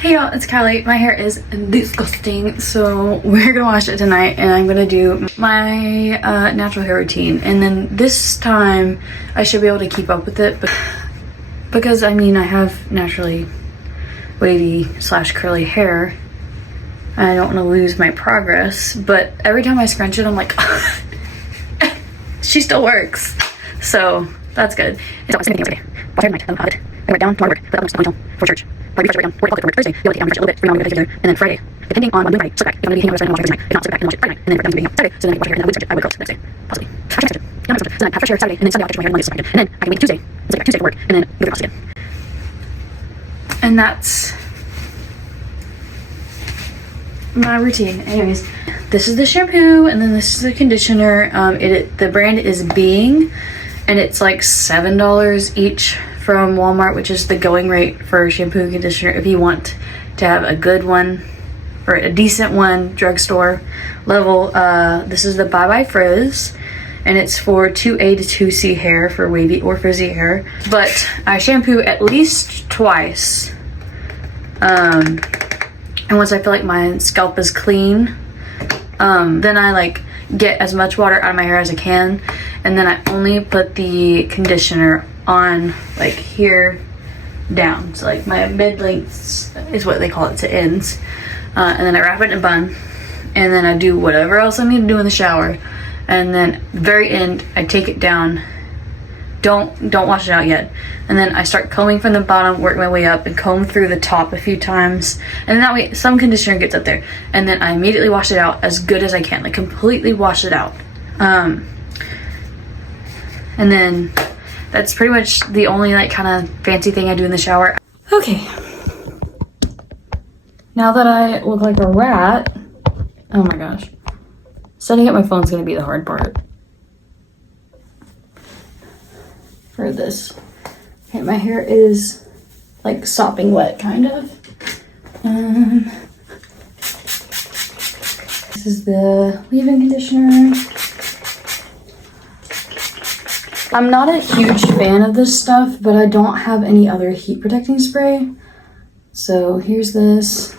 Hey y'all, it's Callie. My hair is disgusting, so we're gonna wash it tonight and I'm gonna do my natural hair routine. And then this time I should be able to keep up with it because I mean I have naturally wavy / curly hair. I don't want to lose my progress, but every time I scrunch it I'm like she still works, so that's good. So I'm sitting here tonight. I went down tomorrow work, put up my for church. Probably be right down, 4 o'clock for work Thursday, be able to take down a little bit, bring on together, and then Friday, depending on when Friday, slip back. If I'm gonna be hanging out with and wash hair tonight, if not, slip back and wash it Friday night, and then for them to be hanging out Saturday, so then I can wash my hair and then I would stretch it. I would curls the next day, possibly. So then I have fresh hair Saturday, and then Sunday I'll stretch my hair and Monday slip back again, and then I can wait Tuesday, and slip back Tuesday for work, and then go to class again. And that's my routine. Anyways, this is the shampoo, and then this is the conditioner. The brand is Being, and it's like $7 each from Walmart, which is the going rate for shampoo and conditioner if you want to have a good one or a decent one, drugstore level. This is the Bye Bye Frizz, and it's for 2A to 2C hair for wavy or frizzy hair. But I shampoo at least twice, and once I feel like my scalp is clean, then I like get as much water out of my hair as I can, and then I only put the conditioner on like here down, so like my mid lengths is what they call it, to ends, and then I wrap it in a bun, and then I do whatever else I need to do in the shower, and then very end I take it down. Don't wash it out yet, and then I start combing from the bottom, work my way up, and comb through the top a few times, and then that way some conditioner gets up there, and then I immediately wash it out as good as I can, like completely wash it out, and then that's pretty much the only like kind of fancy thing I do in the shower. Okay, now that I look like a rat, oh my gosh, setting up my phone's gonna be the hard part for this. Okay, my hair is like sopping wet, kind of. This is the leave-in conditioner. I'm not a huge fan of this stuff, but I don't have any other heat protecting spray. So here's this.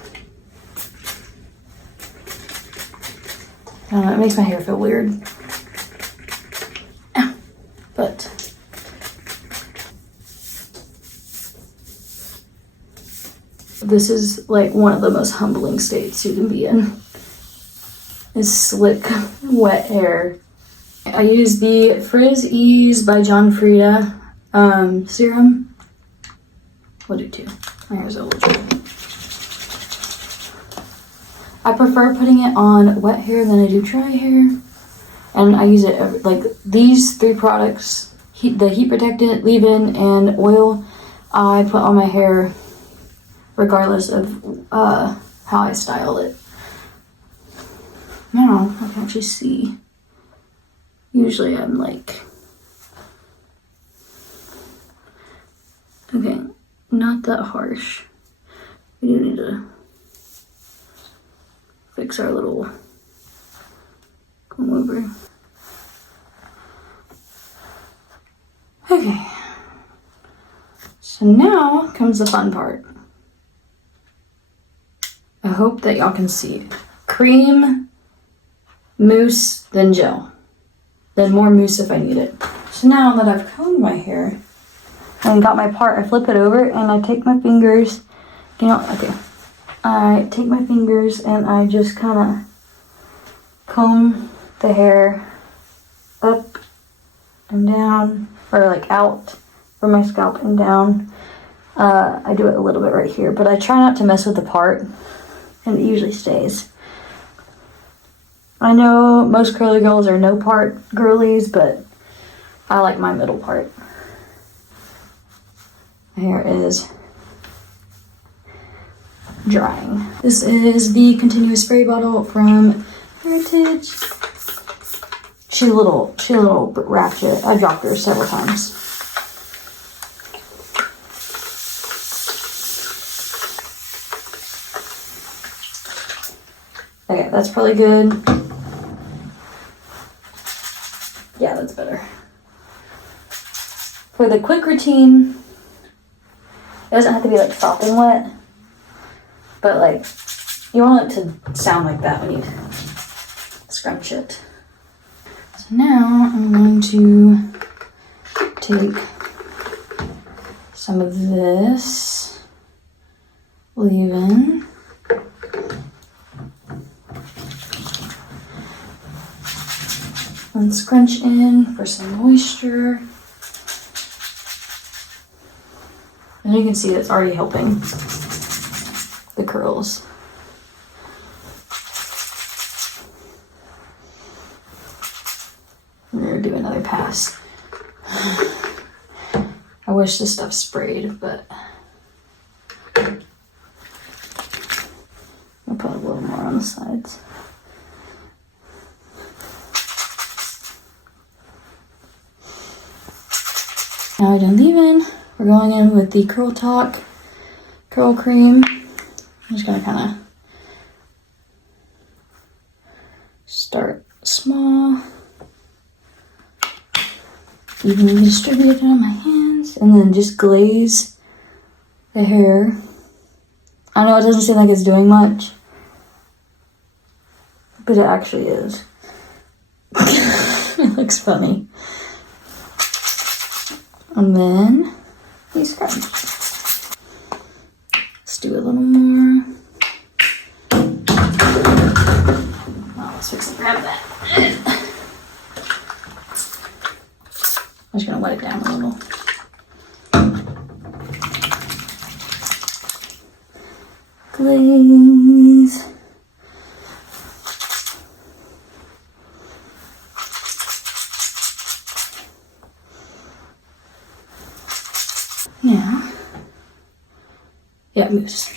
It makes my hair feel weird. But this is like one of the most humbling states you can be in, is slick, wet hair. I use the Frizz Ease by John Frieda serum. We'll do 2. My hair's a little dry. I prefer putting it on wet hair than I do dry hair. And I use it like these 3 products, the heat protectant, leave-in, and oil, I put on my hair regardless of how I style it. Now I can actually see. Usually I'm like, okay, not that harsh. We do need to fix our little comb over. Okay, so now comes the fun part. I hope that y'all can see. Cream, mousse, then gel. Then more mousse if I need it. So now that I've combed my hair and got my part, I flip it over and I take my fingers, I take my fingers and I just kind of comb the hair up and down, or like out from my scalp and down. I do it a little bit right here, but I try not to mess with the part, and it usually stays. I know most curly girls are no part girlies, but I like my middle part. My hair is drying. This is the continuous spray bottle from Heritage. She's a little ratchet. I dropped her several times. Okay, that's probably good. Yeah, that's better. For the quick routine, it doesn't have to be like sopping wet. but like, you want it to sound like that when you scrunch it. So now I'm going to take some of this leave-in. And scrunch in for some moisture. And you can see it's already helping the curls. We're gonna do another pass. I wish this stuff sprayed, but I'll put a little more on the sides. Now we're done leave-in. We're going in with the Curl Talk Curl Cream. I'm just gonna kind of start small, evenly distribute it on my hands, and then just glaze the hair. I know it doesn't seem like it's doing much, but it actually is. It looks funny. And then we scrunch. Let's do a little more. Oh, let's fix grab that. I'm just gonna wet it down a little. Glaze. Now, yeah, it moves.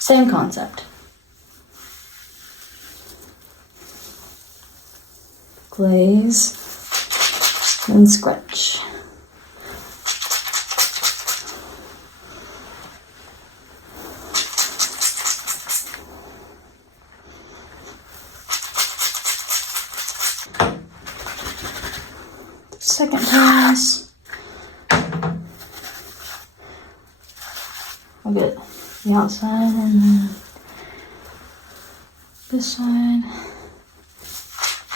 Same concept. Glaze and scrunch. Second pass. I'll get the outside and then this side.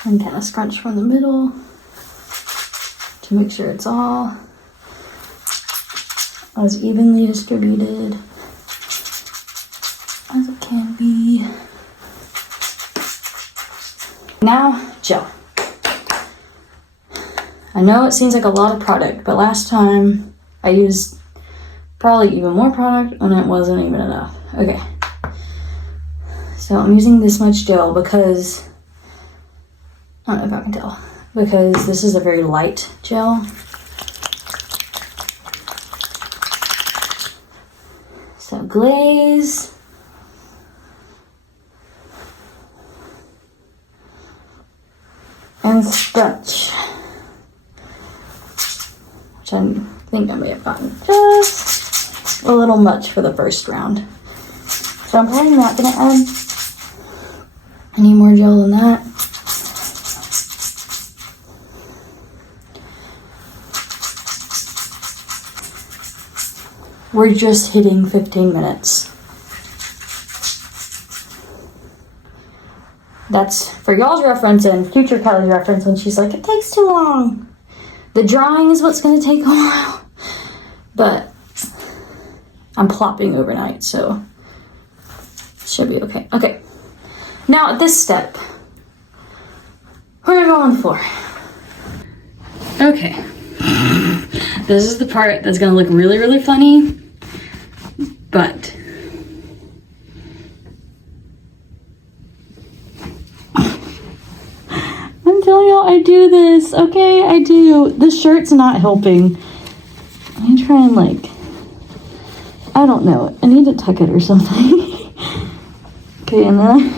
And kind of scrunch from the middle to make sure it's all as evenly distributed as it can be. Now, gel. I know it seems like a lot of product, but last time I used probably even more product and it wasn't even enough. Okay. So I'm using this much gel because, I don't know if I can tell, because this is a very light gel. So glaze. And scrunch. Which I think I may have gotten just a little much for the first round. So I'm probably not gonna add any more gel than that. We're just hitting 15 minutes. That's for y'all's reference and future Kelly's reference when she's like, it takes too long. The drying is what's gonna take a while. But I'm plopping overnight, so it should be okay. Okay, now at this step, we're gonna go on the floor. Okay, this is the part that's gonna look really, really funny, but I'm telling y'all I do this, okay? I do. This shirt's not helping. Let me try and like, I don't know. I need to tuck it or something. Okay, and then I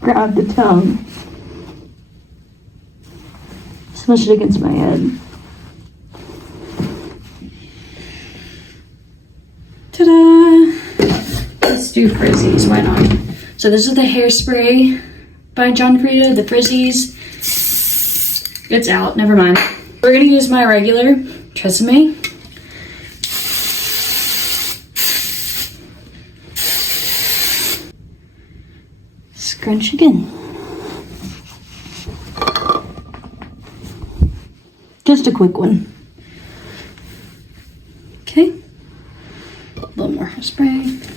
grab the tongue. Smush it against my head. Ta-da! Let's do frizzies, why not? So this is the hairspray by John Frieda, the Frizzies. It's out, never mind. We're gonna use my regular Tresemme. Scrunch again. Just a quick one. Okay. A little more hairspray.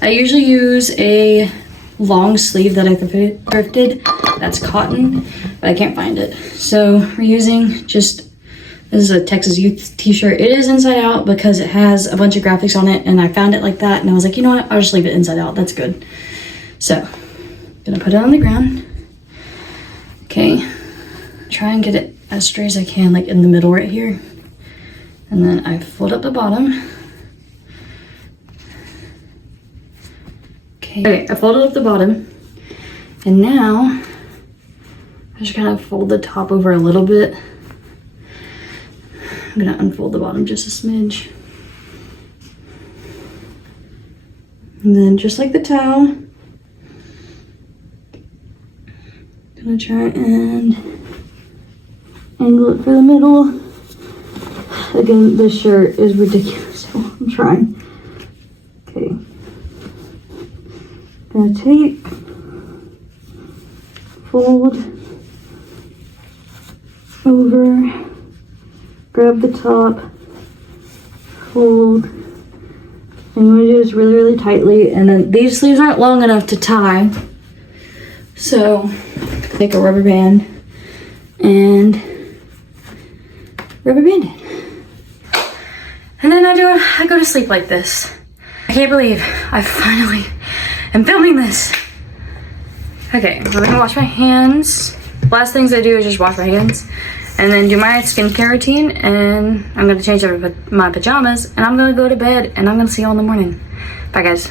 I usually use a long sleeve that I thrifted. That's cotton, but I can't find it. So we're using just, this is a Texas Youth t-shirt. It is inside out because it has a bunch of graphics on it, and I found it like that, and I was like, you know what, I'll just leave it inside out. That's good. So, gonna put it on the ground. Okay, try and get it as straight as I can, like in the middle right here. And then I fold up the bottom. Okay, I folded up the bottom. And now, I just kind of fold the top over a little bit. I'm gonna unfold the bottom just a smidge. And then just like the towel, gonna try and angle it for the middle. Again, this shirt is ridiculous, so I'm trying. Okay. Gonna take, fold over, grab the top, fold, and you want to do this really, really tightly. And then these sleeves aren't long enough to tie, so take a rubber band and rubber band it. And then I go to sleep like this. I can't believe I finally am filming this. Okay, I'm gonna wash my hands. Last things I do is just wash my hands and then do my skincare routine, and I'm gonna change over my pajamas, and I'm gonna go to bed, and I'm gonna see you all in the morning. Bye, guys.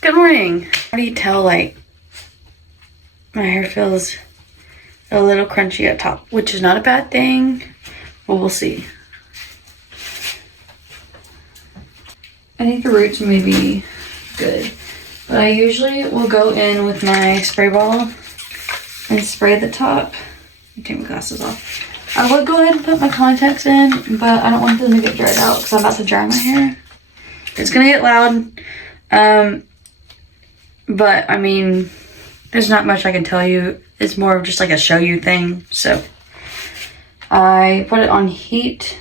Good morning. How do you tell, like, my hair feels a little crunchy at top, which is not a bad thing, but we'll see. I think the roots may be good, but I usually will go in with my spray bottle and spray the top. Let me take my glasses off. I would go ahead and put my contacts in, but I don't want them to get dried out because I'm about to dry my hair. It's gonna get loud, but I mean, there's not much I can tell you. It's more of just like a show you thing. So I put it on heat.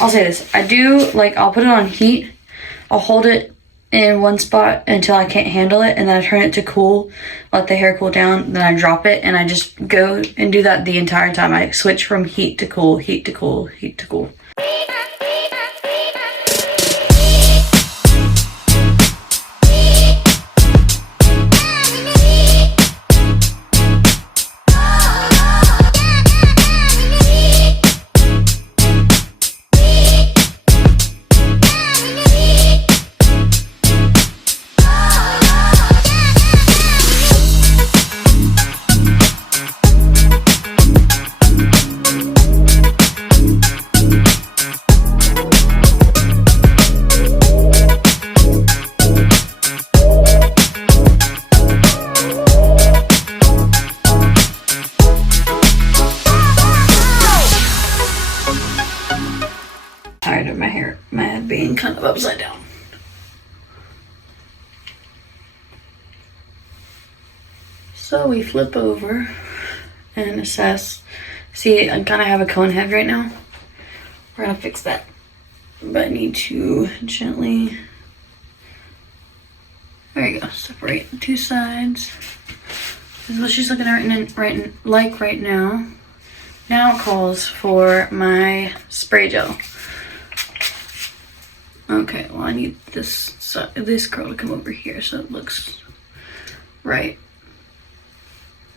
I'll say this, I'll put it on heat. I'll hold it in one spot until I can't handle it, and then I turn it to cool, let the hair cool down, then I drop it, and I just go and do that the entire time. I switch from heat to cool, heat to cool, heat to cool. Tired of my head being kind of upside down. So we flip over and assess. See, I kind of have a cone head right now. We're gonna fix that, but I need to gently, there you go, separate the two sides. This is what she's looking at right now. Now it calls for my spray gel. Okay, well I need this curl to come over here so it looks right.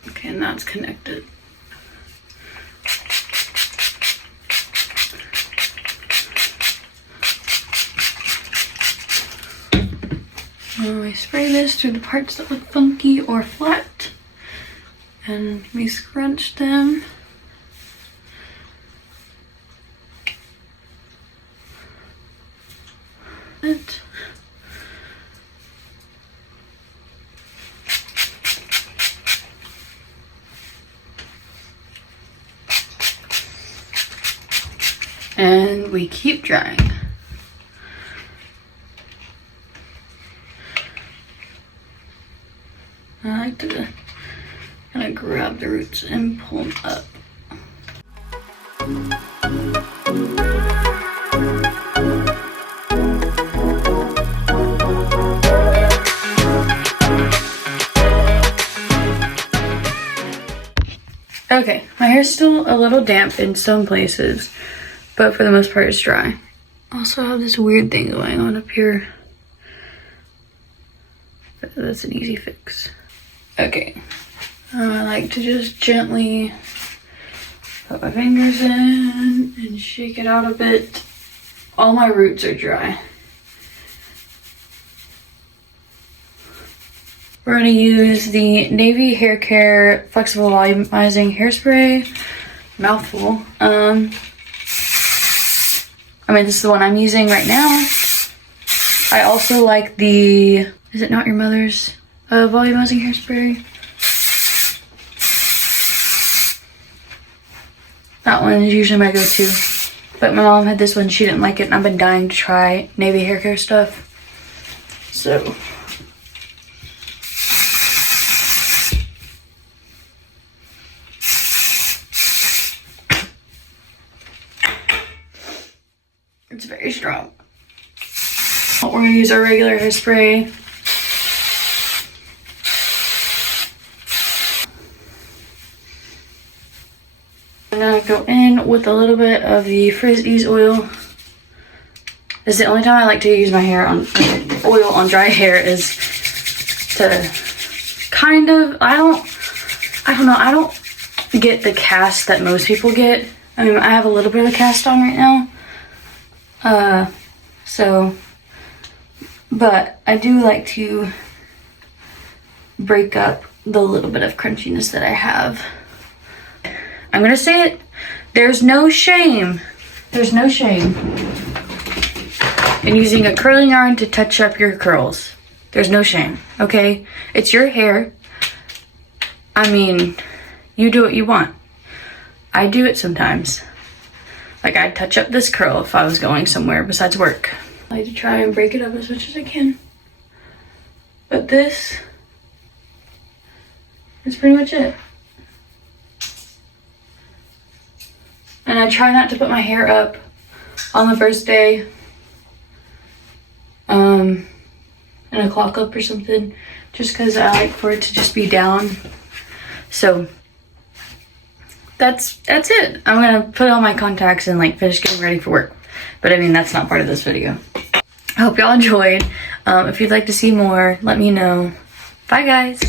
Okay, and that's connected. I spray this through the parts that look funky or flat, and we scrunch them. we keep drying. I like to kind of grab the roots and pull them up. Okay, my hair's still a little damp in some places, but for the most part it's dry. Also, I have this weird thing going on up here. But that's an easy fix. Okay, I like to just gently put my fingers in and shake it out a bit. All my roots are dry. We're gonna use the Navy Hair Care Flexible Volumizing Hairspray. Mouthful. I mean, this is the one I'm using right now. I also like the, is it Not Your Mother's Volumizing Hairspray? That one is usually my go-to. But my mom had this one, she didn't like it, and I've been dying to try Navy Hair Care stuff. So. It's very strong. We're gonna use our regular hairspray. I'm gonna go in with a little bit of the Frizz Ease oil. This is the only time I like to use my hair on oil on dry hair, is to kind of, I don't know, I don't get the cast that most people get. I mean, I have a little bit of a cast on right now. But I do like to break up the little bit of crunchiness that I have. I'm gonna say it, there's no shame in using a curling iron to touch up your curls. There's no shame, okay? It's your hair. I mean, you do what you want. I do it sometimes. Like, I'd touch up this curl if I was going somewhere besides work. I like to try and break it up as much as I can. But this is pretty much it. And I try not to put my hair up on the first day. In a claw clip or something. Just because I like for it to just be down. So that's it. I'm gonna put on my contacts and like finish getting ready for work. But I mean, that's not part of this video. I hope y'all enjoyed. If you'd like to see more, let me know. Bye guys.